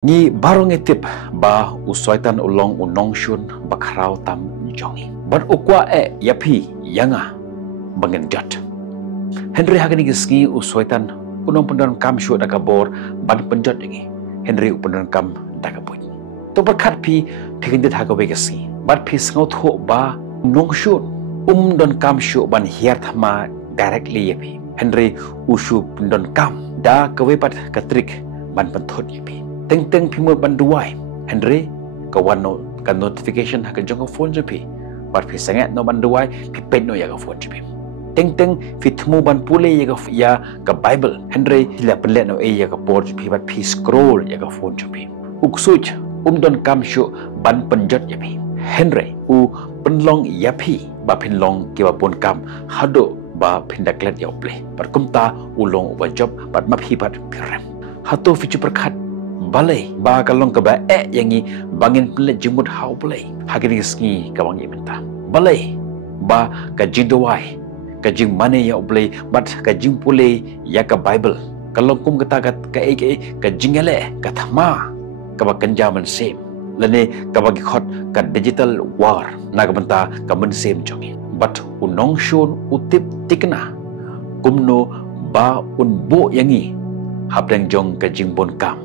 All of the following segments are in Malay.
Ni barong etip ba uswaitan ulong unong shun bakrau tam jongi. Bar ukwa yapi yanga bangenjat. Henry hagani giski uswaitan unong pendan kam shu dakabor ban penjat ingi. Henry upendan kam dakabut. To berkat pi pikindet hagawe giski. Bar pi sengau tho ba unong shun don kam shu ban hiat ma directly yapi. Henry usu pendan kam da kawepat katrik ban penthot yapi. Teng pimut banduai Henry kawan no kan notification hak jong phone jepi bar phi sangat no banduai phi pen no ya phone jepi teng fitmu ban pule ya ka bible Henry hila pelet no ya ka por jepi bar phi scroll ya ka phone jepi uksuj don kam shu ban penjot jepi Henry penlong yapi ba penlong ki ba pon kam hado ba phindaklet ya ple bar kumta ulong ba job bar maphi bar pirem hato fichu perkhat balai ba kalong ka ba yangi bangin pelet jumut hau balai hagini sngi ka wangi menta balai ba ka jindowai ka jing mane ya balai bat ka jing pule ya ka bible kalong kum kata ka jingale ka thama ka ba kanja man sem lane ka ba khot ka digital war na ka banta ka man sem jongi bat unong shon utip tikna kumno ba unbo yangi hapdang jong ka jing bon kam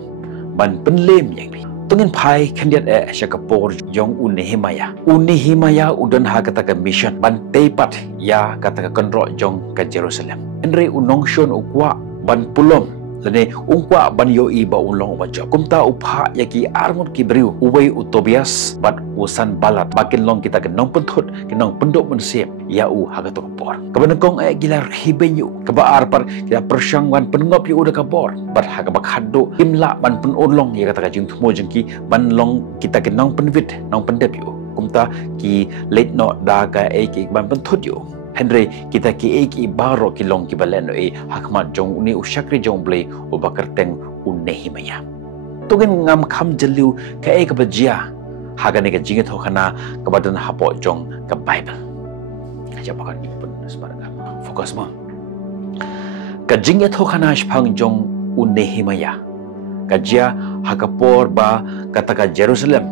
ban penlem yang bi tungin pai kandiat syakapor jong unehimaya udan ha kata ka mission ban tepat ya kata ka kontrol jong ka Jerusalem Henry unong shon ukwa ban pulom lene ungkwa ban yoi ba ulong ba job kumta upha yaki armut kibriu uwei utobias bat usan balat bakin long kita kenong penthut kenong pendok mensem ya hagato kapor kabanengkong gilar hibenyu kabaar par kita persangwan pengop yu udah kapor bat hagabak hado imla ban penulong ya kata jing thumo jengki ban long kita kenong penvit nong pendep yu kumta ki late no da ka ki ban penthut yu Henry kita ki baro ki long ki balen hakmat jong uni usyakri jong blei ubakar teng unehimaya tugin ngam kham jeliu ka ka bajia hagane ka jinget hokana ka badan hapo jong ka bible aja bakan ni pun sebarang fokus mo ka jinget hokana shpang jong unehimaya ka jia hakapor ba kata ka Jerusalem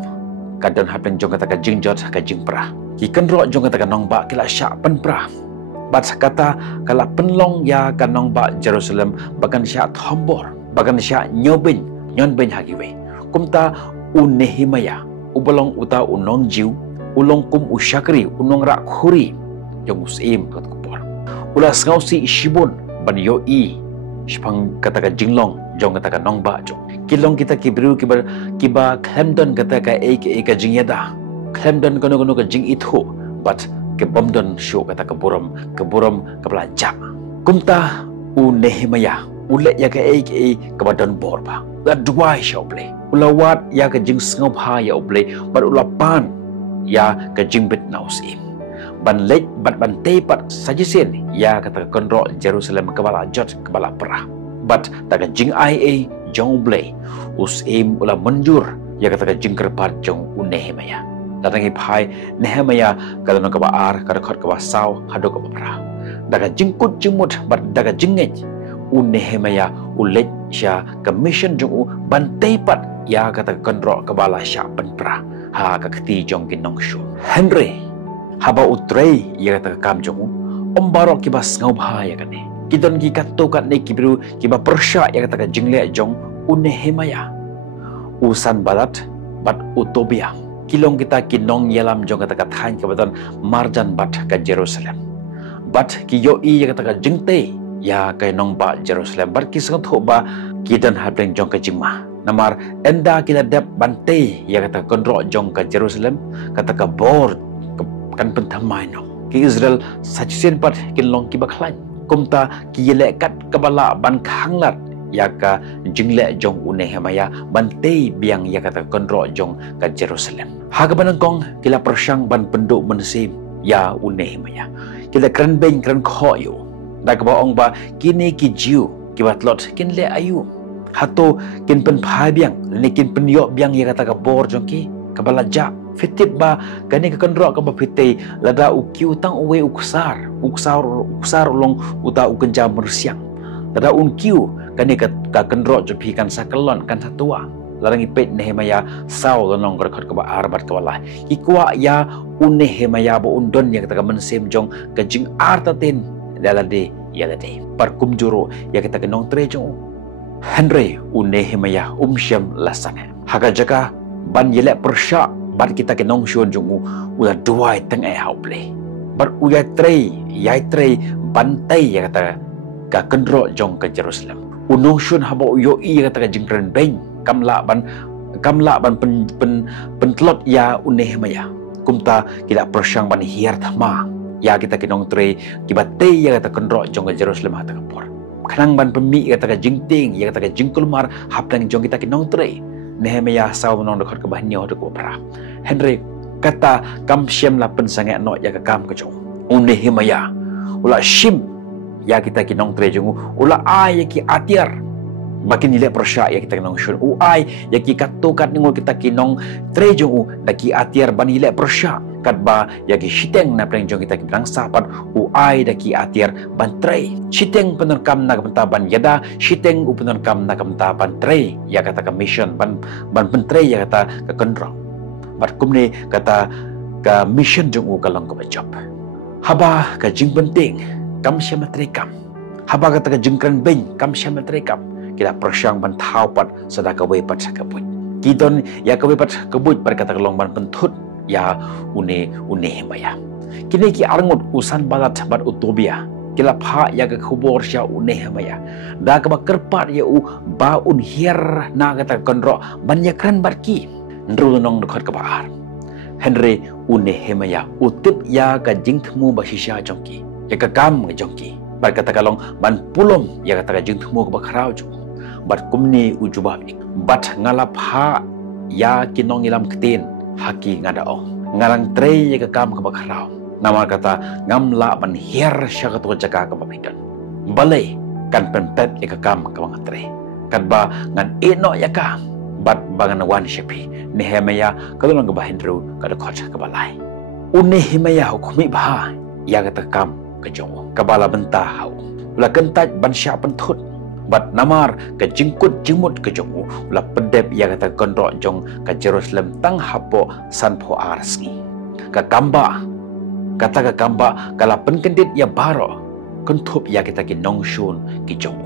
kadan hapen jong kata ka jingjot ka jingpra ki kenro jong kata ka nong ba kila sya penpra bat kata kala penlong ya kanong ba Jerusalem bagan sya thombor bagan sya nyonben hagiwe kumta unehimaya ubalong uta unong jiu ulong kum usyakri unong rak khuri jong usim kat kupor ulas ngausi shibun ban yoi shpang kata ka jinglong jong kata ka nong ba jong kilong kita kibru kiba klemdon kata ka ka jingyada klemdon kono ka jing ithu but ke bomdon show kata keburam kebelajak kumta unehimaya ulek ya ke kebadon borba la dua shoble ulawat ya ke jing sngop ha ya oble bar ulapan ya ke jing bit nausim ban lek ban tepat sajisen ya kata kontrol Jerusalem kebala jot kebala perah bat ta ke jing ia jongle usim ula menjur ya kata jing kerpat jong unehimaya datangi pai Nehemia kalau nak baar kada khot ka sau hado ka pra daga jingkut jimut bat daga jinget Nehemia ulet sya commission jong ban tepat ya kata kontrol ka bala sya ban pra ha ka kti jong kinong shu Henry haba utrei ya kata kam jong barok ki bas ngau bha ya kane kidon ki katto kat ne kibru ki ba persya ya kata ka jingle jong Nehemia usan balat bat utobia kilong kita kinong yalam jong kata kathan ke badan marjan bat ke Jerusalem bat ki yoi kata ka jengte ya ke nong ba Jerusalem bat ki sangat ba kidan hadeng jong ke jingma namar enda kita dap bante ya kata kontrol jong ke Jerusalem kata ka bor kan pentamai no ki Israel sajisen pat kinlong ki baklan kumta ki yelekat kebala ban khanglat ya ka jingle jong unehemaya bante biang ya kata kontrol jong ka Jerusalem ha ka banangkong kila persang ban penduk mensim ya unehemaya kila kran beng kran khoyo da ka baong ba kini ki jiu ki batlot kin le ayu hato kin pen phai biang ni kin pen yo biang ya kata ka bor jong ki ka balaja fitip ba kani ka kontrol ka ba fitei lada ukiu tang uwe uksar ulong uta ukenja mersiang tada unkiu kani ka kendro jepi kan sakelon kan satua larang ipet Nehemia sau lanong kerkot ke arbat ke balah ikwa ya Nehemia bo undon yang kita mensem jong ke jing artatin dalade yalade parkum juro ya kita kenong trejong Henry Nehemia syam lasane haga jaga ban yelek persya ban kita kenong shon jong ulah duai teng hauple bar uyai trei bantai ya kata ka kendro jong ke Jerusalem unong shun haba uyo i kata ka jingkren beng kamla ban pentlot ya Nehemia kumta kita persyang ban hiar thama ya kita kinong tre kibate ya kata kendro jong ke Jerusalem hata kapor kanang ban pemi kata ka jingting ya kata ka jingkulmar haplang jong kita kinong tre Nehemia saw nong dekat ke bahnyo de ko pra Henry kata kam syem la pensangat no ya ka kam ke jong Nehemia ula shim ya kita kinong tre jong ula ay ki atiar makin nilai persya ya kita kinong shun uai ya ki katukat ningol kita kinong tre jong daki atiar ban nilai persya katba ya ki shiteng na pleng jong kita kinang sapat uai daki atiar ban tre shiteng penerkam na kamtaban yada shiteng penerkam na kamtaban tre ya kata ka mission ban pentre ya kata ka kendrong bat kumne kata ka mission jong kalang ka job haba ka jing penting kam syamatrikam haba kata ka jengkran beng kam syamatrikam kita persyang ban thaupat sadaka wepat sakabut kidon ya ka wepat kabut berkata kelong ban pentut ya Nehemia kini ki arngut usan balat bat utobia kila pha ya ka khubor sya Nehemia da ka kerpat ya ba hier na kata konro ban yakran barki ndrulunong dekat ka baar Henry Nehemia utip ya ka jingthmu basisya jongki ya ka kam jongki berkata kalong ban pulom ya kata ka jingthmu ka bakrau ju bat kumni ujubab bat ngalap ha ya kinong ilam ketin haki ngadao ngarang tre ya ka kam ka bakrau nama kata ngamla ban hier sya ka to jaga ka bapidan balai kan penpet ya ka kam ka bang tre kadba ngan eno ya ka bat bangan wan shepi Nehemia kalong ka bahindru ka dekot ka balai Nehemia hukumi bah ya kata kam ke jong kabala bentah hau ula kentaj ban sya pentut bat namar ke jingkut jimut ke jong ula pedep ya kata kondro jong ke Jerusalem tang hapo sanpo arski ka kamba kata ka kamba kala penkendit ya baro kentup ya kita ki nongshun ki jong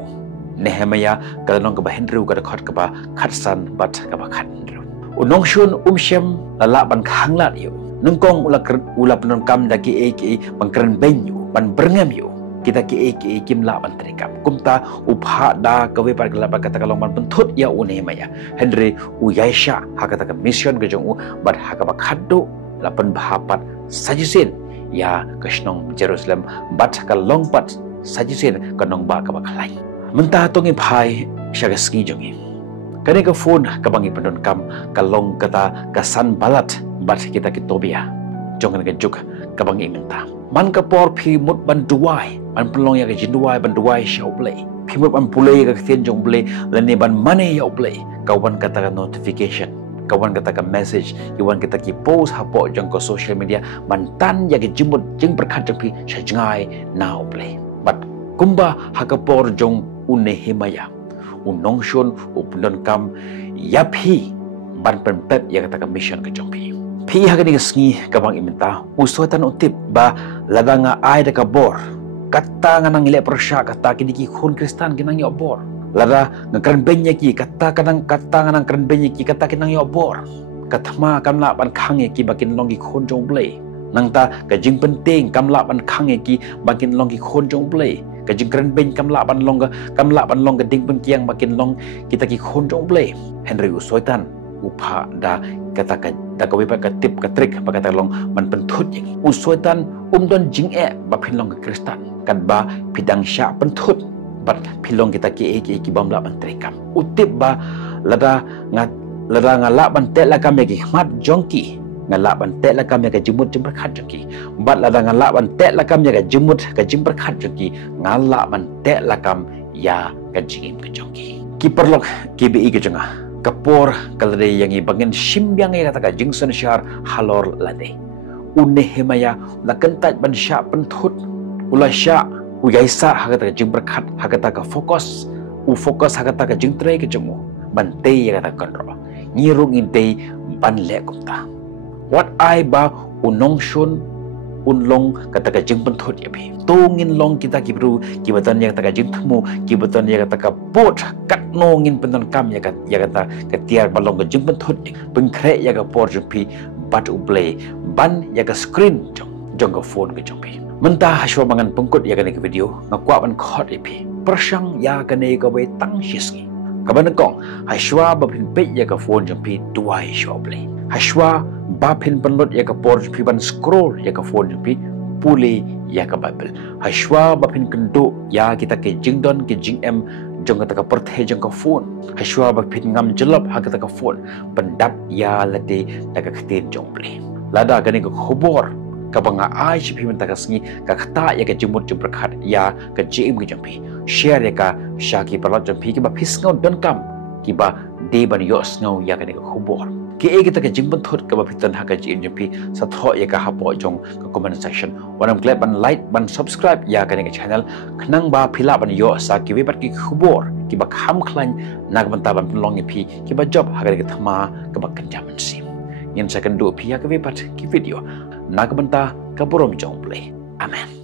Nehemia kalong ke bahendru ka dekot ka ba khatsan bat ka ba khandru nongshun syem lala ban khanglat yu nengkong ula penongkam daki bangkeren benyu ban berngam yu kita ki kimla ban trikam kumta upha da kawe par gelaba kata kalong ban pentut ya Nehemia Henry uyaisha hakata ka mission ke jong bat hakaba khaddo lapan bahapat sajisin ya kasnong Jerusalem bat ka longpat sajisin kanong ba ka bakalai mentah tongi bhai syagaski jongi kani ka phone ka bangi penongkam kalong kata kasan balat bat kita kitobia jong ka juk ka bangi menta man ka por phi mut ban duai ban pelong ya ka jinduai ban duai shau play phi mut ban pulei ka thien jong play lani ban mane ya play kawan kata ka notification kawan kata ka message kawan kita ki post hapo jong ko social media ban tan ya ka jimut jing berkat jong phi shajangai now play but kumba hakapor jong Nehemia nongshon upundon kam yapi ban penpet ya kata ka mission ka jong phi phi hagani ngi kabang imenta usuatan utip ba ladanga ai da kabor kata nganang ile persya kata kini ki khun Kristan kinang yo bor lada ngakran benya ki kata nganang kran benya ki kata kinang yo bor kathma kamla ban khange ki bakin longi khun jong blei nangta ka jing penting kamla ban khange ki bakin longi khun jong blei ka jing kran ben kamla ban longa ding pen kiang bakin long kita ki khun jong blei Henry usoitan upha da kata da ka wepa ka tip ka trik ba kata long man pentut yang usoitan don jing ba phinlong ka Kristan kan ba pidang sya pentut bat philong kita ki bamla ban trikam utip ba lada ngala ban te la kam ki mat jongki ngala ban te la kam ka jimut jim berkhat jongki bat lada ngala ban te la kam ka jimut ka jim berkhat jongki ngala ban te la kam ya ka jingim ka jongki ki perlok ki bi ke jengah kapor kalade yang ibangin simbyang ay kata ka jingson syar halor lade Nehemia la kentaj ban sya pentut ula sya uyaisa hakata ka jing berkhat hakata ka fokus hakata ka jing tre ke jemu ban te ya kata kontrol ngirung in day ban le kumta what I ba unong shun unlong kata ka jing penthot ya bi tongin long kita kibru kibatan yang taka jing thmu kibatan yang taka pot kat nongin penton kam ya kata ketiar balong ka jing penthot pengkre ya ka por jumpi bat uble ban ya ka screen jong ka phone ka jumpi mentah haswa mangan pengkut ya ka video ngakwa ban khot ipi persang ya ka ne ka we tang shisngi kaban kong haswa ba pin pe ya ka phone jumpi tuai shoble haswa ba pin penlot ya ka por jumpi ban scroll ya ka phone jumpi puli ya ka bible haswa ba pin kendo ya kita ke jingdon ke jingm jong ka perthe jong ka phone haswa ba pin ngam jelap ha ka phone pendap ya lade ta ka khtin jong ple lada ka ne ka khobor ka banga ai chi phi ta ka sngi ka khata ya ka jimut jum prakhat ya ka jim ki jong phi share ya ka shaki parlat jong phi ki ba fisngau don kam ki ba de ban yos ngau ya ka ne ka khobor ki e kita ka jingban thot ka ba phitan ha ka jim jong phi sa tho ya ka hapo jong ka comment section wanam clap ban like ban subscribe ya ka ne ka channel khnang ba phila ban yo sa ki we bat ki khobor ki ba kham khlan nag ban ta ban long phi ki ba job ha ka ne ka thama ka ba kan jaman sim yen second do phi ya ka we bat ki video nag ban ta ka borom jong play amen